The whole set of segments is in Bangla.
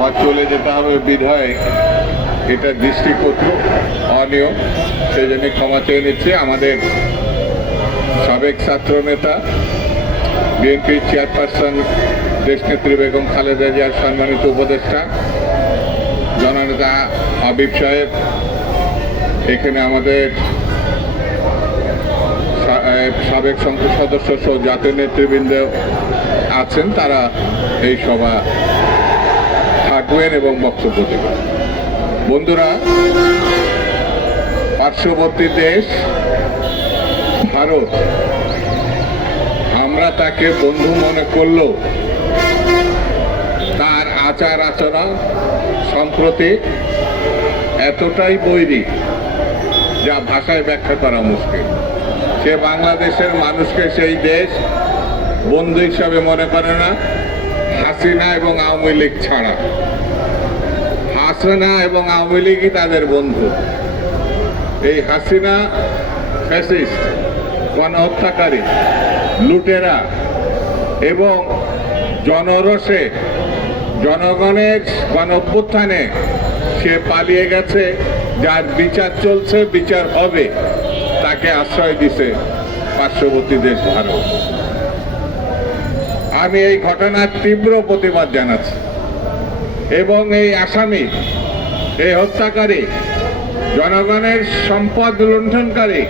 আবার চলে যেতে হবে বিধায় এটা দৃষ্টিকটু অনিয়ম, সেই জন্য ক্ষমা চেয়ে নিচ্ছি। আমাদের সাবেক ছাত্র নেতা বিএনপির চেয়ারপারসন দেশনেত্রী বেগম খালেদা জিয়ার সম্মানিত উপদেষ্টা জননেতা হাবিব সাহেব, এখানে আমাদের সাবেক সংসদ সদস্য সহ জাতীয় নেতৃবৃন্দ আছেন, তারা এই সভা থাকবেন এবং বক্তব্য দেবেন। বন্ধুরা, পার্শ্ববর্তী দেশ ভারত, আমরা তাকে বন্ধু মনে করলেও তার আচার আচরণ সম্প্রতি এতটাই বৈরী যা ভাষায় ব্যাখ্যা করা মুশকিল। সে বাংলাদেশের মানুষকে সেই দেশ বন্ধু হিসাবে মনে করে না, হাসিনা এবং আওয়ামী লীগ ছাড়া। হাসিনা এবং আওয়ামী লীগই তাদের বন্ধু। এই হাসিনা ফ্যাসিস্ট, গণহত্যাকারী, লুটেরা এবং জনরোষে জনগণের গণঅভ্যুত্থানে সে পালিয়ে গেছে, যার বিচার চলছে, বিচার হবে, তাকে আশ্রয় দিছে পার্শ্ববর্তী দেশ ভারত। আমি এই ঘটনার তীব্র প্রতিবাদ জানাচ্ছি এবং এই আসামি, এই হত্যাকারী, জনগণের সম্পদ লুণ্ঠনকারী,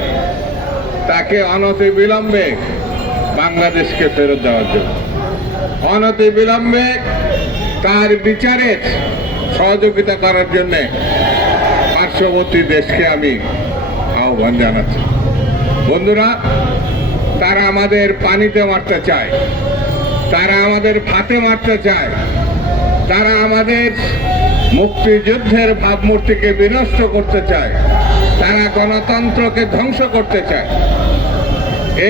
তাকে অনতিবিলম্বে বাংলাদেশকে ফেরত দেওয়ার জন্য, অনতিবিলম্বে তার বিচারে সহযোগিতা করার জন্য পার্শ্ববর্তী দেশকে আমি আহ্বান জানাচ্ছি। বন্ধুরা, তারা আমাদের পানিতে মারতে চায়, তারা আমাদের ভাতে মারতে চায়, তারা আমাদের মুক্তিযুদ্ধের ভাবমূর্তিকে বিনষ্ট করতে চায়, তারা গণতন্ত্রকে ধ্বংস করতে চায়।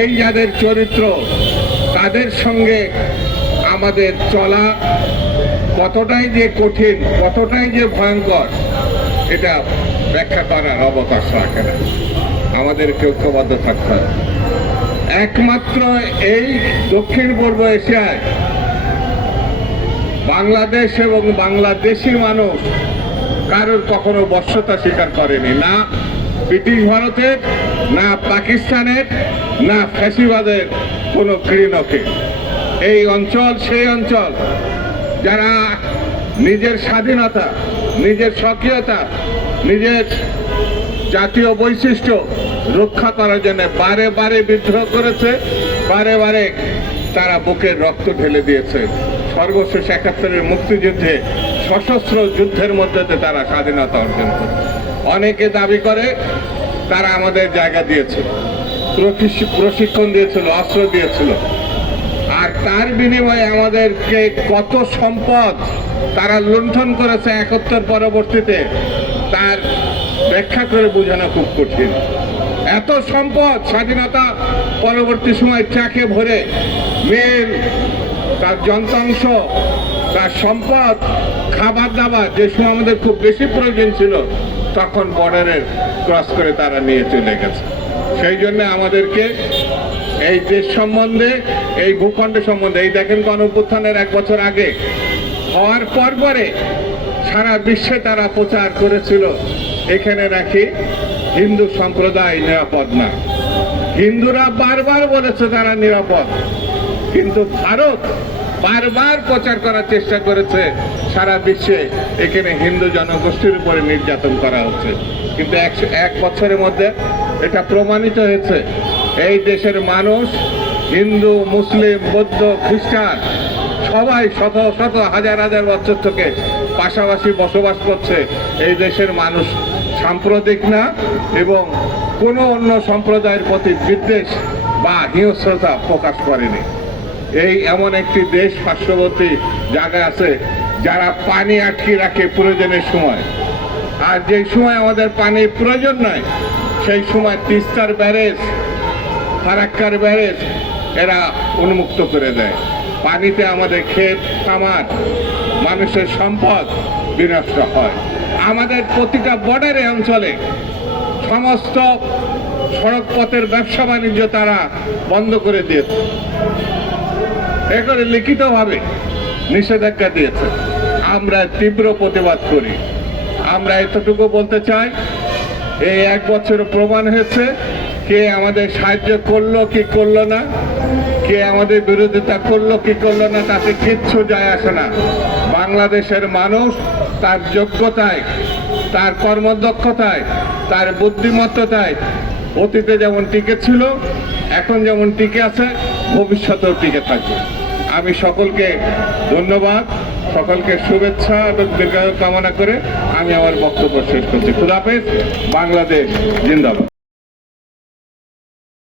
এই যাদের চরিত্র, তাদের সঙ্গে আমাদের চলা কতটাই যে কঠিন, কতটাই যে ভয়ঙ্কর, এটা ব্যাখ্যা করার অবকাশ রাখে না। আমাদেরকে ঐক্যবদ্ধ থাকতে হবে। একমাত্র এই দক্ষিণ পূর্ব এশিয়ায় বাংলাদেশ এবং বাংলাদেশি মানুষ কারোর কখনো বশ্যতা স্বীকার করেনি, না ব্রিটিশ ভারতের, না পাকিস্তানের, না ফ্যাসিবাদের কোনো ঘৃণকে। এই অঞ্চল সেই অঞ্চল যারা নিজের স্বাধীনতা, নিজের স্বকীয়তা, নিজের জাতীয় বৈশিষ্ট্য রক্ষা করার জন্য বারে বারে বিদ্রোহ করেছে, বারে বারে তারা বুকের রক্ত ঢেলে দিয়েছে। সর্বশেষ ৭১-এর মুক্তিযুদ্ধে সশস্ত্র যুদ্ধের মধ্যে তারা স্বাধীনতা অর্জন করে। অনেকে দাবি করে তারা আমাদের জায়গা দিয়েছিল, প্রশিক্ষণ দিয়েছিল, অস্ত্র দিয়েছিল, আর তার বিনিময়ে আমাদেরকে কত সম্পদ তারা লুণ্ঠন করেছে ৭১ পরবর্তীতে, তার ব্যাখ্যা করে বোঝানো খুব কঠিন। এত সম্পদ স্বাধীনতা পরবর্তী সময় ট্রাকে ভরে মেল, তার যন্ত্রাংশ, তার সম্পদ, খাবার দাবার, যে সময় আমাদের খুব বেশি প্রয়োজন ছিল, তখন বর্ডারের ক্রস করে তারা নিয়ে চলে গেছে। সেই জন্য আমাদেরকে এই দেশ সম্বন্ধে, এই ভূখণ্ড সম্বন্ধে, এই দেখেন গণঅভ্যুত্থানের ১ বছর আগে হওয়ার পরে সারা বিশ্বে তারা প্রচার করেছিল এখানে নাকি হিন্দু সম্প্রদায় নিরাপদ না। হিন্দুরা বারবার বলেছে তারা নিরাপদ, কিন্তু ভারত বারবার প্রচার করার চেষ্টা করেছে সারা বিশ্বে এখানে হিন্দু জনগোষ্ঠীর উপরে নির্যাতন করা হচ্ছে। কিন্তু ১ বছরের মধ্যে এটা প্রমাণিত হয়েছে এই দেশের মানুষ, হিন্দু, মুসলিম, বৌদ্ধ, খ্রিস্টান, সবাই শত শত হাজার হাজার বছর থেকে পাশাপাশি বসবাস করছে। এই দেশের মানুষ সাম্প্রদায়িক না এবং কোনো অন্য সম্প্রদায়ের প্রতি বিদ্বেষ বা হিংস্রতা প্রকাশ করেনি। এই এমন একটি দেশ পার্শ্ববর্তী জায়গা আছে যারা পানি আটকে রাখে প্রয়োজনের সময়, আর যেই সময় আমাদের পানির প্রয়োজন নয় সেই সময় তিস্তার ব্যারেজ, ফারাক্কার ব্যারেজ এরা উন্মুক্ত করে দেয়। পানিতে আমাদের ক্ষেত খামার, মানুষের সম্পদ বিনষ্ট হয়। আমাদের প্রতিটা বর্ডারে অঞ্চলে সমস্ত সড়ক পথের ব্যবসা বাণিজ্য তারা বন্ধ করে দিয়েছে, এ করে লিখিতভাবে নিষেধাজ্ঞা দিয়েছে। আমরা তীব্র প্রতিবাদ করি। আমরা এতটুকু বলতে চাই, এই 1 বছর প্রমাণ হয়েছে কে আমাদের সাহায্য করলো কি করলো না, কে আমাদের বিরোধিতা করলো কি করলো না, তাতে কিচ্ছু যায় আসে না। বাংলাদেশের মানুষ তার যোগ্যতায়, তার কর্মদক্ষতায়, তার বুদ্ধিমত্তায় অতীতে যেমন টিকে ছিল, এখন যেমন টিকে আছে, ভবিষ্যতেও টিকে থাকবে। আমি সকলকে ধন্যবাদ, সকলকে শুভেচ্ছা এবং দীর্ঘায়ু কামনা করে আমি আমার বক্তব্য শেষ করছি। খুদা হাফেজ। বাংলাদেশ জিন্দাবাদ।